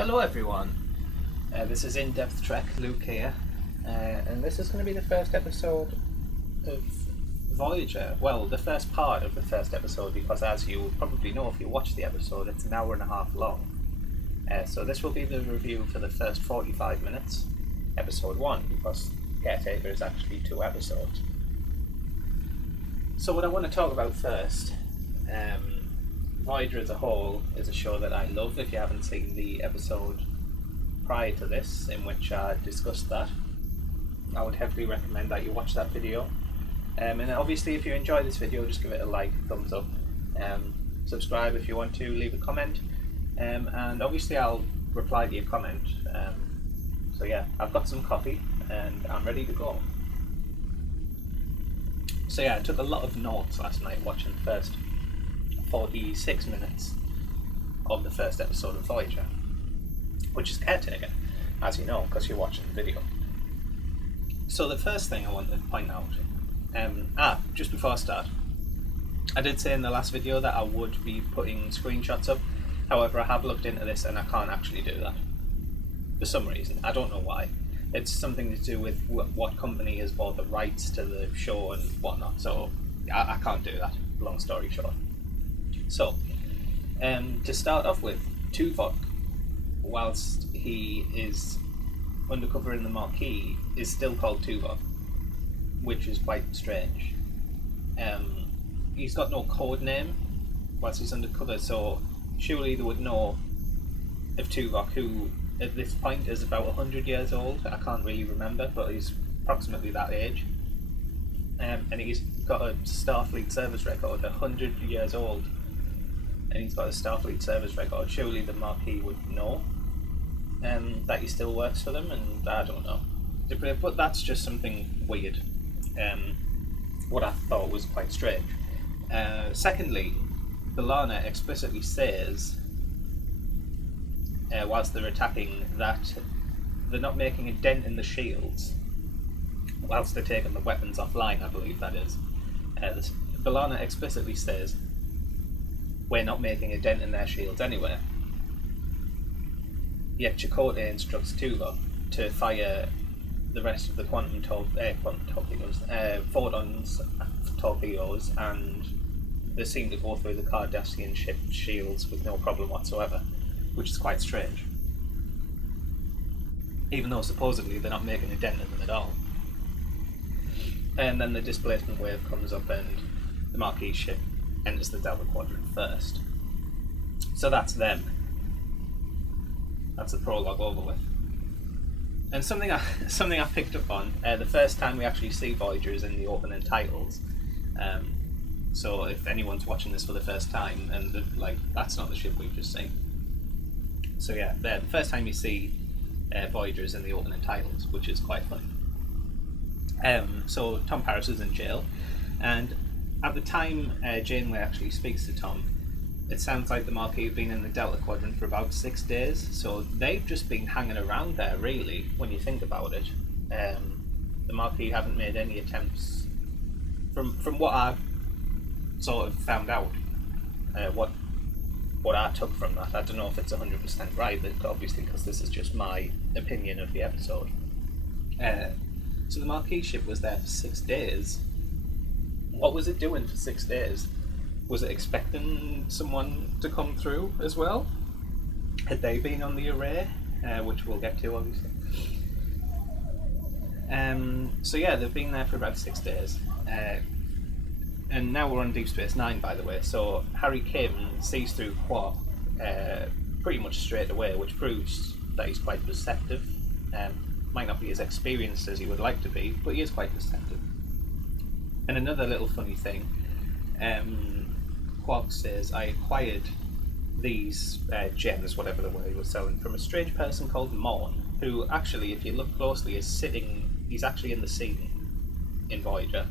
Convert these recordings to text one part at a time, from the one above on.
Hello everyone, this is In-Depth Trek, Luke here, and this is going to be the first episode of Voyager. Well, the first part of the first episode, because as you probably know if you watch the episode, it's an hour and a half long. So this will be the review for the first 45 minutes, episode 1, because Caretaker is actually 2 episodes. So what I want to talk about first, Voyager as a whole is a show that I love. If you haven't seen the episode prior to this in which I discussed that, I would heavily recommend that you watch that video. And obviously if you enjoy this video, just give it a like, thumbs up, subscribe if you want to, leave a comment, and obviously I'll reply to your comment. So yeah, I've got some coffee and I'm ready to go. So yeah, I took a lot of notes last night watching the first 46 minutes of the first episode of Voyager, which is Caretaker, as you know, because you're watching the video. So the first thing I wanted to point out, just before I start, I did say in the last video that I would be putting screenshots up. However, I have looked into this and I can't actually do that for some reason. I don't know why. It's something to do with what company has bought the rights to the show and whatnot, so I can't do that, long story short. So, to start off with, Tuvok, whilst he is undercover in the Marquee, is still called Tuvok, which is quite strange. He's got no code name whilst he's undercover, so surely they would know of Tuvok, who at this point is about 100 years old. I can't really remember, but he's approximately that age. And he's got a Starfleet service record, 100 years old. And he's got a Starfleet service record. Surely the Marquis would know that he still works for them, and I don't know. But that's just something weird. What I thought was quite strange. Secondly, B'Elanna explicitly says, whilst they're attacking, that they're not making a dent in the shields, whilst they're taking the weapons offline, I believe that is. B'Elanna explicitly says, we're not making a dent in their shields anyway. Yet Chakotay instructs Tuvok to fire the rest of the quantum torpedoes, photons torpedoes, and they seem to go through the Cardassian ship shields with no problem whatsoever, which is quite strange. Even though supposedly they're not making a dent in them at all. And then the displacement wave comes up and the Marquis ship enters the Delta Quadrant first. So that's them. That's the prologue over with. And something I picked up on, the first time we actually see Voyager is in the opening titles. So if anyone's watching this for the first time and they're like, that's not the ship we've just seen. So yeah, the first time you see Voyager is in the opening titles, which is quite funny. So Tom Paris is in jail, and at the time Janeway actually speaks to Tom, it sounds like the Marquis have been in the Delta Quadrant for about 6 days, so they've just been hanging around there, really, when you think about it. The Marquis haven't made any attempts, from what I've sort of found out, what I took from that. I don't know if it's 100% right, obviously, because this is just my opinion of the episode. So the Marquis ship was there for 6 days. What was it doing for 6 days? Was it expecting someone to come through as well? Had they been on the array? Which we'll get to, obviously. So yeah, they've been there for about 6 days. And now we're on Deep Space Nine, by the way, so Harry Kim sees through Quark pretty much straight away, which proves that he's quite perceptive. Might not be as experienced as he would like to be, but he is quite perceptive. And another little funny thing, Quark says, I acquired these gems, whatever the word he was selling, from a strange person called Morn, who actually, if you look closely, he's actually in the scene in Voyager,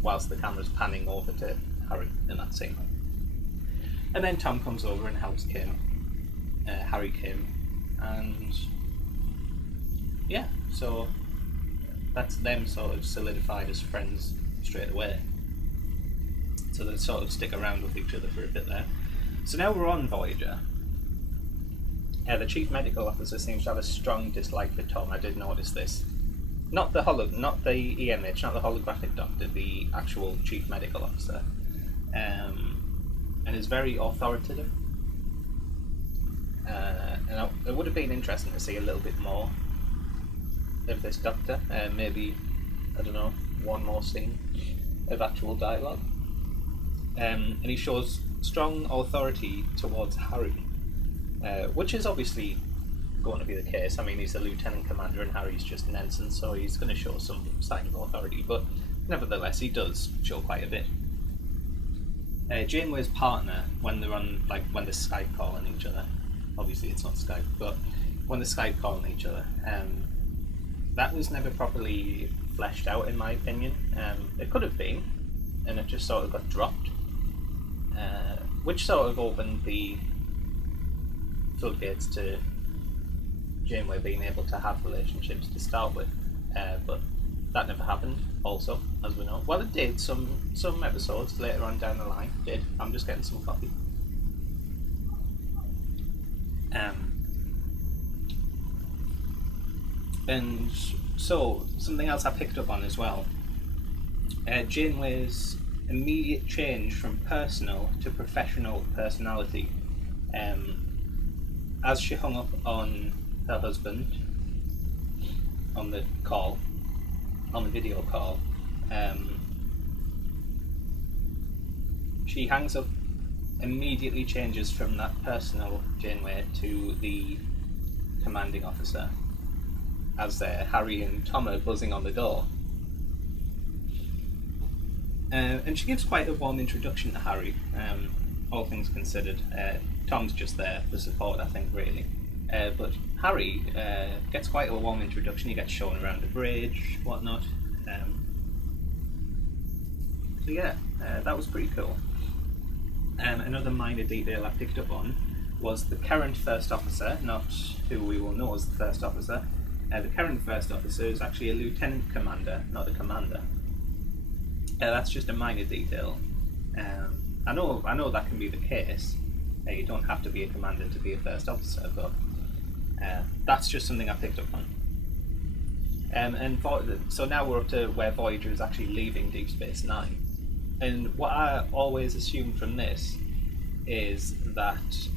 whilst the camera's panning over to Harry in that scene. And then Tom comes over and helps Harry Kim, and yeah, so that's them sort of solidified as friends straight away. So they sort of stick around with each other for a bit there. So now we're on Voyager, The chief medical officer seems to have a strong dislike for Tom. I did notice this. Not the EMH, not the holographic doctor, the actual chief medical officer, and is very authoritative. And it would have been interesting to see a little bit more of this doctor. Maybe, I don't know, one more scene of actual dialogue. And he shows strong authority towards Harry, which is obviously going to be the case. I mean, he's a lieutenant commander and Harry's just an ensign, so he's going to show some sign of authority, but nevertheless he does show quite a bit. Janeway's partner, when they're on, like, when they're Skype calling each other, obviously it's not Skype, but when they're Skype calling each other, that was never properly fleshed out in my opinion. It could have been, and it just sort of got dropped, which sort of opened the floodgates to Janeway being able to have relationships to start with, but that never happened also, as we know. Well, it did, some episodes later on down the line did. I'm just getting some coffee. And so, something else I picked up on as well, Janeway's immediate change from personal to professional personality, as she hung up on her husband on the video call, she hangs up, immediately changes from that personal Janeway to the commanding officer, as Harry and Tom are buzzing on the door. And she gives quite a warm introduction to Harry, all things considered. Tom's just there for support, I think, really. But Harry gets quite a warm introduction. He gets shown around the bridge, whatnot. So yeah, that was pretty cool. Another minor detail I picked up on was the current first officer, not who we will know as the first officer. The current first officer is actually a lieutenant commander, not a commander. That's just a minor detail. I know that can be the case. You don't have to be a commander to be a first officer, but that's just something I picked up on. So now we're up to where Voyager is actually leaving Deep Space Nine. And what I always assumed from this is that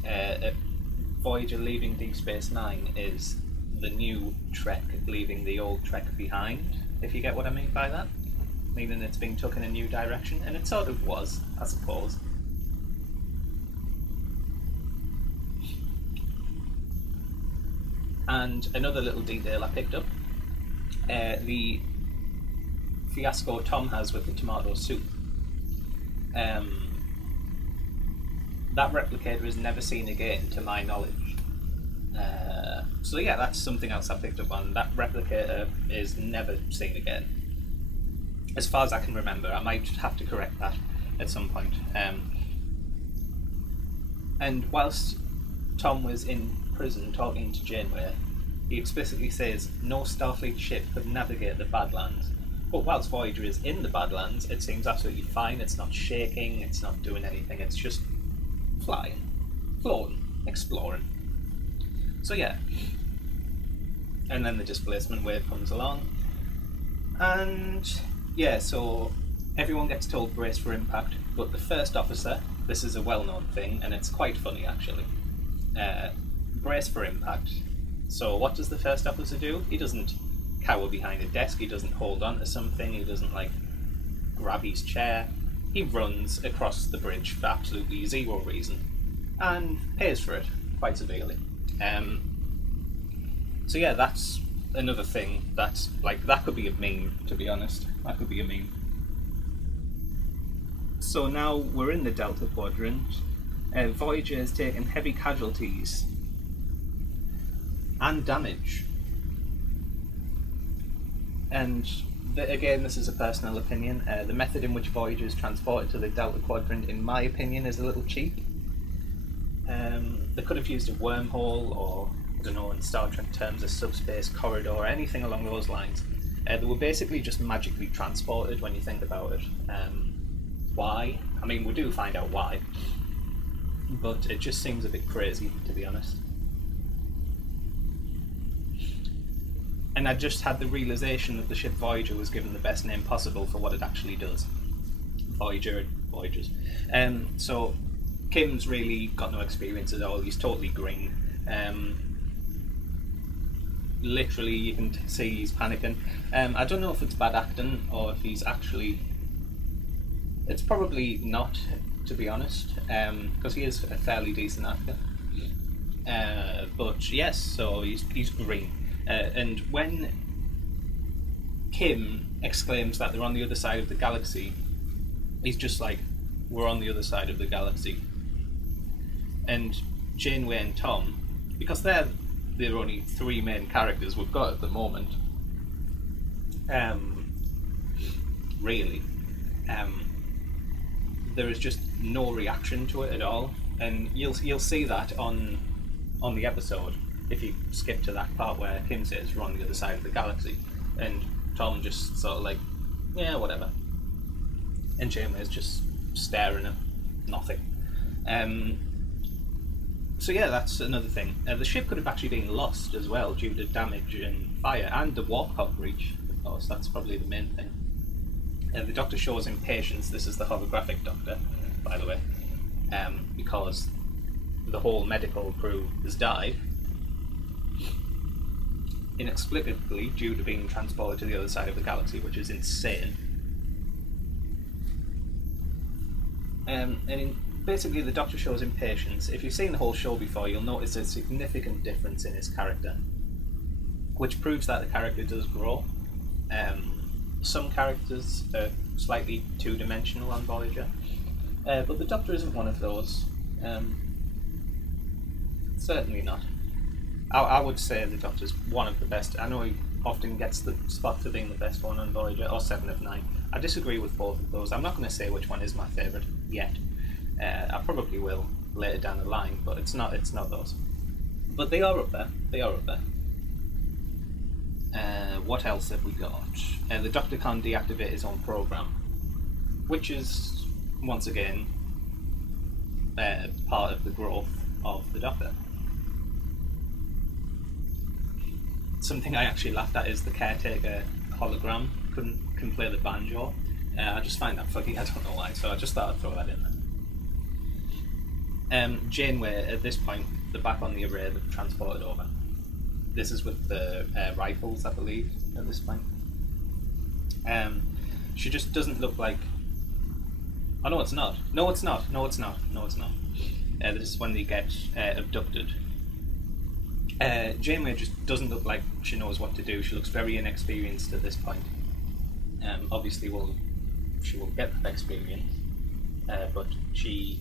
Voyager leaving Deep Space Nine is the new Trek leaving the old Trek behind, if you get what I mean by that. Meaning it's being took in a new direction, and it sort of was, I suppose. And another little detail I picked up, the fiasco Tom has with the tomato soup. That replicator is never seen again, to my knowledge. So yeah, that's something else I picked up on. That replicator is never seen again, as far as I can remember. I might have to correct that at some point. And whilst Tom was in prison talking to Janeway, he explicitly says no Starfleet ship could navigate the Badlands. But whilst Voyager is in the Badlands, it seems absolutely fine. It's not shaking, it's not doing anything, it's just flying, floating, exploring. So yeah. And then the displacement wave comes along. And yeah, so everyone gets told brace for impact, but the first officer, this is a well-known thing, and it's quite funny actually, brace for impact. So what does the first officer do? He doesn't cower behind a desk, he doesn't hold on to something, he doesn't grab his chair. He runs across the bridge for absolutely zero reason, and pays for it quite severely. So yeah, that's another thing that's that could be a meme, to be honest. That could be a meme. So now we're in the Delta Quadrant. Voyager has taken heavy casualties and damage. And again, this is a personal opinion. The method in which Voyager is transported to the Delta Quadrant, in my opinion, is a little cheap. They could have used a wormhole, or I don't know, in Star Trek terms, a subspace corridor, or anything along those lines. They were basically just magically transported when you think about it. Why? I mean, we do find out why, but it just seems a bit crazy, to be honest. and I just had the realization that the ship Voyager was given the best name possible for what it actually does. Voyagers. So Kim's really got no experience at all. He's totally green. Literally, you can see he's panicking. I don't know if it's bad acting or if he's actually. It's probably not, to be honest, because he is a fairly decent actor. But yes, so he's green. And when Kim exclaims that they're on the other side of the galaxy, he's just like, we're on the other side of the galaxy. And Janeway and Tom, because they're the only three main characters we've got at the moment, really, there is just no reaction to it at all. And you'll see that on the episode if you skip to that part where Kim says we're on the other side of the galaxy, and Tom just sort of like, yeah, whatever, and Janeway is just staring at nothing. So yeah, that's another thing. The ship could have actually been lost as well due to damage and fire, and the warp breach, of course. That's probably the main thing. The Doctor shows impatience. This is the holographic Doctor, by the way, because the whole medical crew has died inexplicably due to being transported to the other side of the galaxy, which is insane. Basically, the Doctor shows impatience. If you've seen the whole show before, you'll notice a significant difference in his character, which proves that the character does grow. Some characters are slightly two-dimensional on Voyager, but the Doctor isn't one of those. Certainly not. I would say the Doctor's one of the best. I know he often gets the spot for being the best one on Voyager, or 7 of 9. I disagree with both of those. I'm not going to say which one is my favourite yet. I probably will later down the line, but it's not those. But they are up there. What else have we got? The Doctor can't deactivate his own program, which is, once again, part of the growth of the Doctor. Something I actually laughed at is the Caretaker hologram can play the banjo. I just find that funny. I don't know why, so I just thought I'd throw that in there. Janeway, at this point, they're back on the array that transported over. This is with the rifles, I believe, at this point. She just doesn't look like... Oh, no, it's not. This is when they get abducted. Janeway just doesn't look like she knows what to do. She looks very inexperienced at this point. Obviously, she will get that experience, but she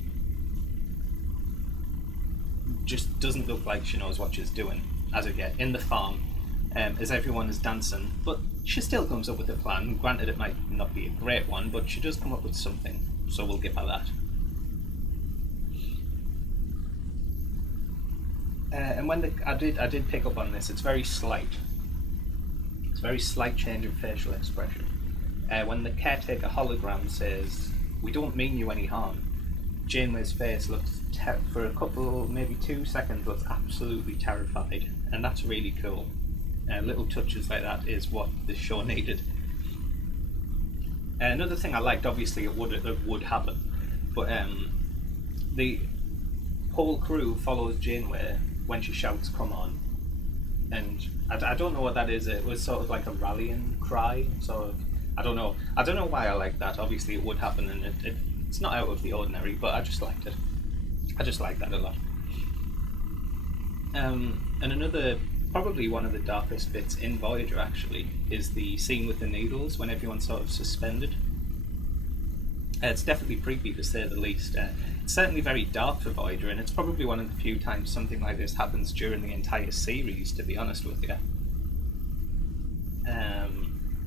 just doesn't look like she knows what she's doing as of yet. In the farm, as everyone is dancing, but she still comes up with a plan. Granted, it might not be a great one, but she does come up with something, so we'll give her that. And when I did pick up on this, it's very slight. It's a very slight change of facial expression. When the Caretaker hologram says, "We don't mean you any harm," Janeway's face looks, for a couple, maybe 2 seconds, looks absolutely terrified, and that's really cool. Little touches like that is what this show needed. Another thing I liked, obviously it would happen, but the whole crew follows Janeway when she shouts "come on," and I don't know what that is. It was sort of like a rallying cry, sort of. I don't know why I like that. Obviously it would happen, and it's not out of the ordinary, but I just liked it. I just like that a lot. And another, probably one of the darkest bits in Voyager actually, is the scene with the needles when everyone's sort of suspended. It's definitely creepy, to say the least. It's certainly very dark for Voyager, and it's probably one of the few times something like this happens during the entire series, to be honest with you.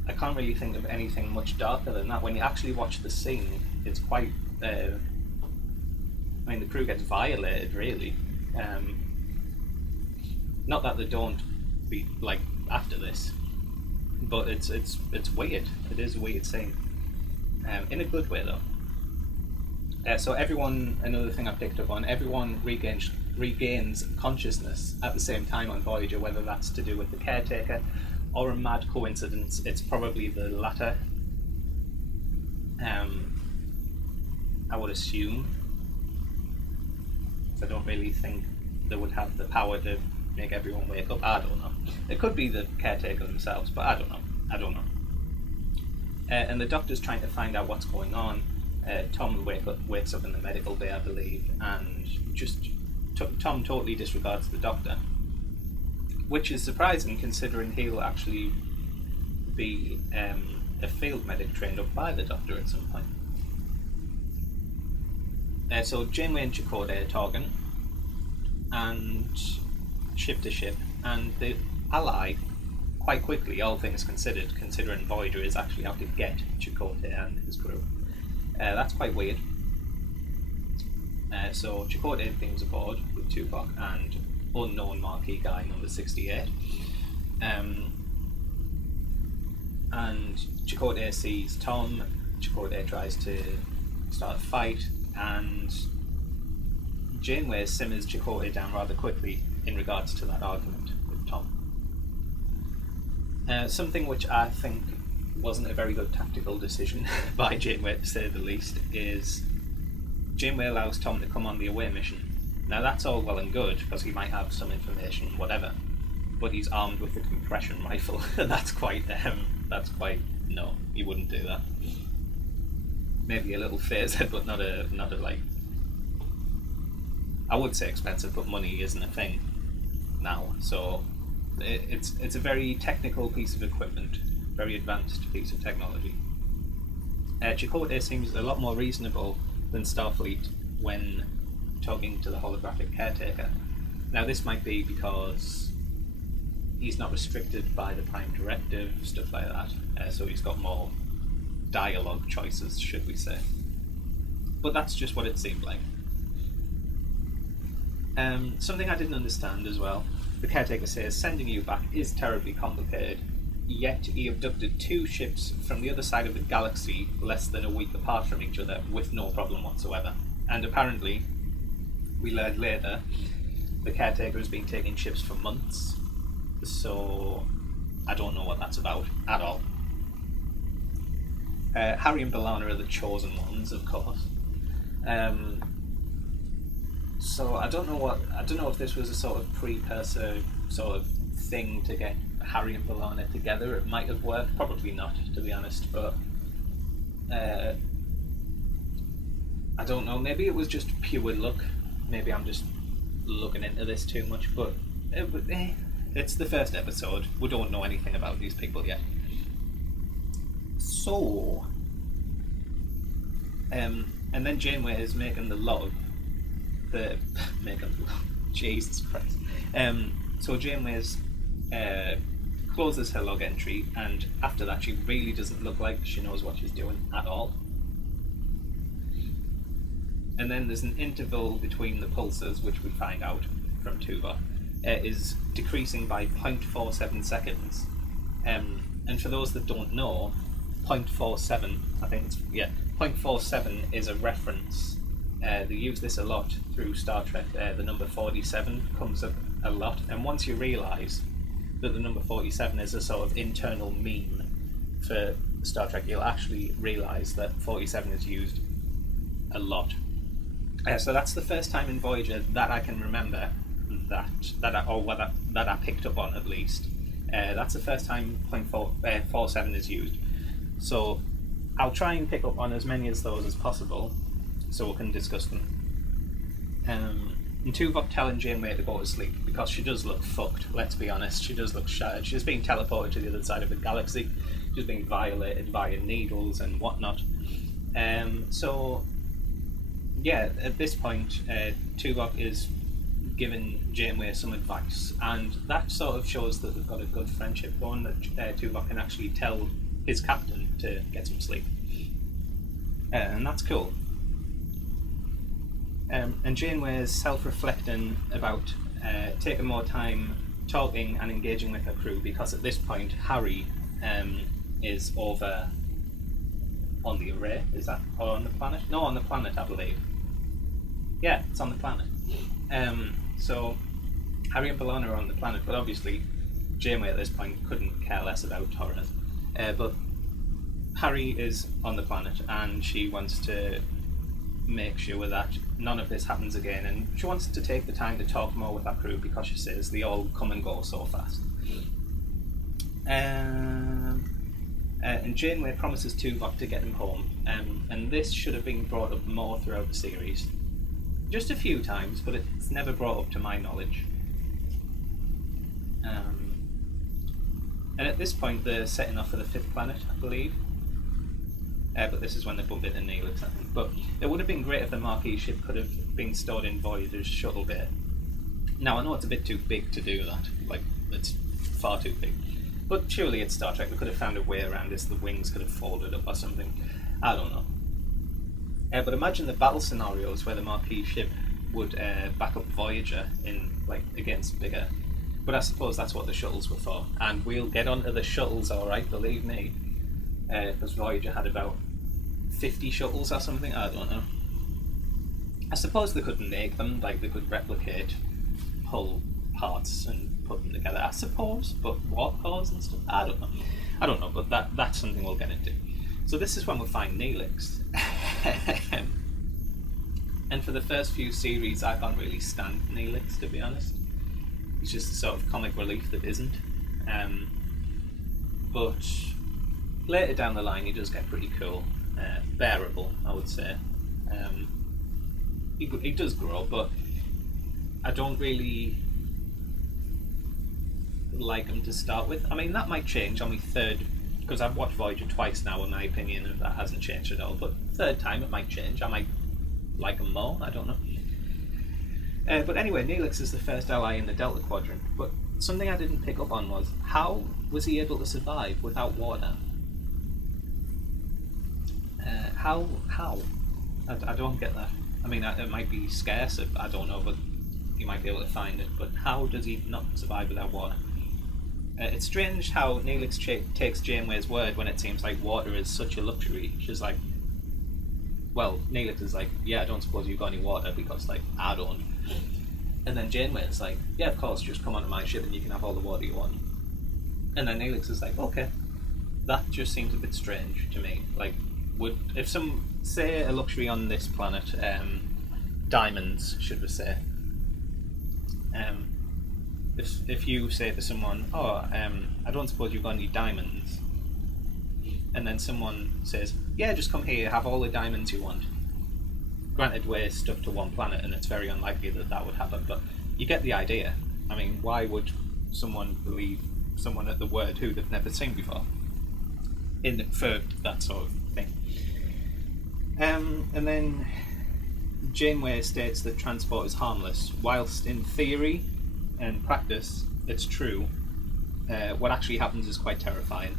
I can't really think of anything much darker than that. When you actually watch the scene, it's quite... I mean, the crew gets violated, really. Not that they don't be like after this, but it's weird. It is a weird scene, in a good way though. So everyone, another thing I picked up on, everyone regains consciousness at the same time on Voyager, whether that's to do with the Caretaker or a mad coincidence. It's probably the latter. I would assume. I don't really think they would have the power to make everyone wake up. I don't know. It could be the caretaker themselves, but I don't know. And the doctor's trying to find out what's going on. Tom wakes up in the medical bay, I believe, and Tom totally disregards the doctor, which is surprising considering he'll actually be a field medic trained up by the doctor at some point. So Janeway and Chakotay are talking, and ship to ship, and they ally quite quickly, all things considered, considering Voyager is actually out to get Chakotay and his crew. That's quite weird. So Chakotay beams aboard with Tuvok and unknown marquee guy number 68. And Chakotay sees Tom. Chakotay tries to start a fight, and Janeway simmers Chakotay down rather quickly in regards to that argument with Tom. Something which I think wasn't a very good tactical decision by Janeway, to say the least, is Janeway allows Tom to come on the away mission. Now that's all well and good, because he might have some information, whatever, but he's armed with a compression rifle. That's quite, no, he wouldn't do that. Maybe a little phaser, but not a like, I would say expensive, but money isn't a thing now, so it's a very technical piece of equipment, very advanced piece of technology. Chakotay seems a lot more reasonable than Starfleet when talking to the holographic caretaker. Now this might be because he's not restricted by the Prime Directive, stuff like that, so he's got more dialogue choices, should we say. But that's just what it seemed like. Something I didn't understand as well. The caretaker says sending you back is terribly complicated, yet he abducted 2 ships from the other side of the galaxy less than a week apart from each other with no problem whatsoever. And apparently, we learned later, the caretaker has been taking ships for months, so I don't know what that's about at all. Harry and B'Elanna are the chosen ones, of course. So I don't know if this was a sort of precursor sort of thing to get Harry and B'Elanna together. It might have worked, probably not, to be honest, but I don't know, maybe it was just pure luck. Maybe I'm just looking into this too much, but it's the first episode. We don't know anything about these people yet. So, and then Janeway is making the log. Jesus Christ. So Janeway's closes her log entry, and after that she really doesn't look like she knows what she's doing at all. And then there's an interval between the pulses, which we find out from Tuvok, is decreasing by 0.47 seconds. And for those that don't know, 0.47, I think it's, 0.47 is a reference. They use this a lot through Star Trek. The number 47 comes up a lot, and once you realise that the number 47 is a sort of internal meme for Star Trek, you'll actually realise that 47 is used a lot. So that's the first time in Voyager that I can remember that I picked up on, at least. That's the first time 0.47 is used. So I'll try and pick up on as many of those as possible, so we can discuss them. And Tuvok telling Janeway to go to sleep, because she does look fucked, let's be honest. She does look shattered. She's being teleported to the other side of the galaxy. She's being violated via needles and whatnot. So, yeah, at this point, Tuvok is giving Janeway some advice, and that sort of shows that they've got a good friendship going, that Tuvok can actually tell his captain to get some sleep. And that's cool. And Janeway is self-reflecting about taking more time talking and engaging with her crew, because at this point Harry is over on the array, is that? Or on the planet? No, on the planet, I believe. Yeah, it's on the planet. So Harry and B'Elanna are on the planet, but obviously Janeway at this point couldn't care less about horrors. But Harry is on the planet, and she wants to make sure that none of this happens again, and she wants to take the time to talk more with her crew because she says they all come and go so fast. And Janeway promises Tuvok to get him home, and this should have been brought up more throughout the series. Just a few times, but it's never brought up to my knowledge. And at this point they're setting off for the 5th planet, I believe. But this is when they bump into Neelix, I think. But it would have been great if the Marquis ship could have been stored in Voyager's shuttle bay. Now, I know it's a bit too big to do that. Like, it's far too big. But surely it's Star Trek. We could have found a way around this. The wings could have folded up or something. I don't know. But imagine the battle scenarios where the Marquis ship would back up Voyager in, like, against bigger. But I suppose that's what the shuttles were for. And we'll get onto the shuttles, alright, believe me. Because Voyager had about 50 shuttles or something, I don't know. I suppose they could make them, like they could replicate hull parts and put them together, I suppose, but warp cores and stuff, I don't know, but that's something we'll get into. So this is when we'll find Neelix. And for the first few series I can't really stand Neelix, to be honest. He's just a sort of comic relief that isn't. But later down the line he does get pretty cool. Bearable, I would say. He does grow, but I don't really like him to start with. I mean, that might change on my third, because I've watched Voyager twice now, and my opinion of that hasn't changed at all, but third time it might change. I might like him more, I don't know. But anyway, Neelix is the first ally in the Delta Quadrant, but something I didn't pick up on was, how was he able to survive without water? How? I don't get that. I mean, it might be scarce, I don't know, but you might be able to find it. But how does he not survive without water? It's strange how Neelix takes Janeway's word when it seems like water is such a luxury. She's like, well, Neelix is like, yeah, I don't suppose you've got any water, because, like, I don't. And then Janeway is like, yeah, of course, just come onto my ship and you can have all the water you want. And then Neelix is like, okay. That just seems a bit strange to me. Like, if some, say, a luxury on this planet, diamonds, should we say, if you say to someone, oh, I don't suppose you've got any diamonds, and then someone says, yeah, just come here, have all the diamonds you want. Granted, we're stuck to one planet and it's very unlikely that would happen, but you get the idea. I mean, why would someone believe someone at the word who they've never seen before for that sort of thing? And then Janeway states that transport is harmless, whilst in theory and practice it's true. What actually happens is quite terrifying.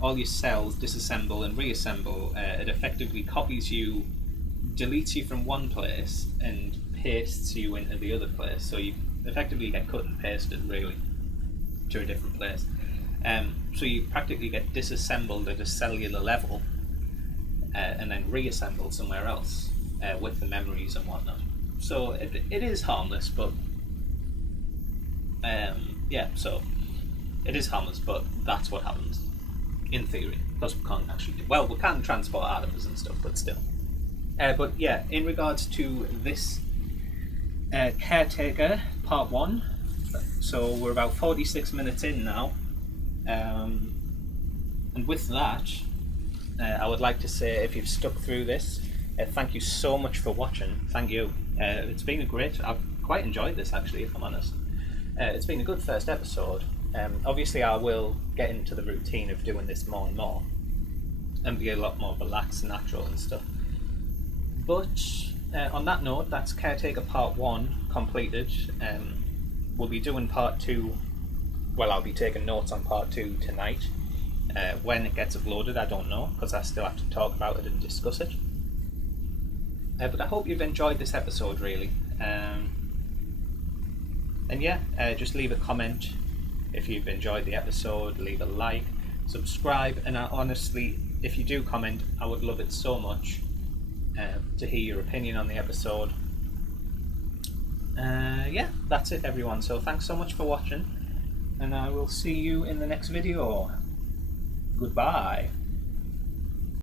All your cells disassemble and reassemble. It effectively copies you, deletes you from one place and pastes you into the other place, so you effectively get cut and pasted really to a different place. So you practically get disassembled at a cellular level and then reassembled somewhere else with the memories and whatnot. So it is harmless, but yeah, so it is harmless, but that's what happens in theory, because we can't actually we can transport atoms and stuff, but still. But yeah, in regards to this Caretaker Part 1, so we're about 46 minutes in now, and with that, I would like to say, if you've stuck through this, thank you so much for watching. Thank you. It's been I've quite enjoyed this, actually, if I'm honest. It's been a good first episode. Obviously I will get into the routine of doing this more and more and be a lot more relaxed, natural and stuff. But on that note, that's Caretaker Part 1 completed. We'll be doing Part 2, well, I'll be taking notes on Part 2 tonight. When it gets uploaded, I don't know, because I still have to talk about it and discuss it. But I hope you've enjoyed this episode, really. And yeah, just leave a comment if you've enjoyed the episode, leave a like, subscribe, and honestly, if you do comment, I would love it so much to hear your opinion on the episode. Yeah, that's it everyone, so thanks so much for watching, and I will see you in the next video. Goodbye.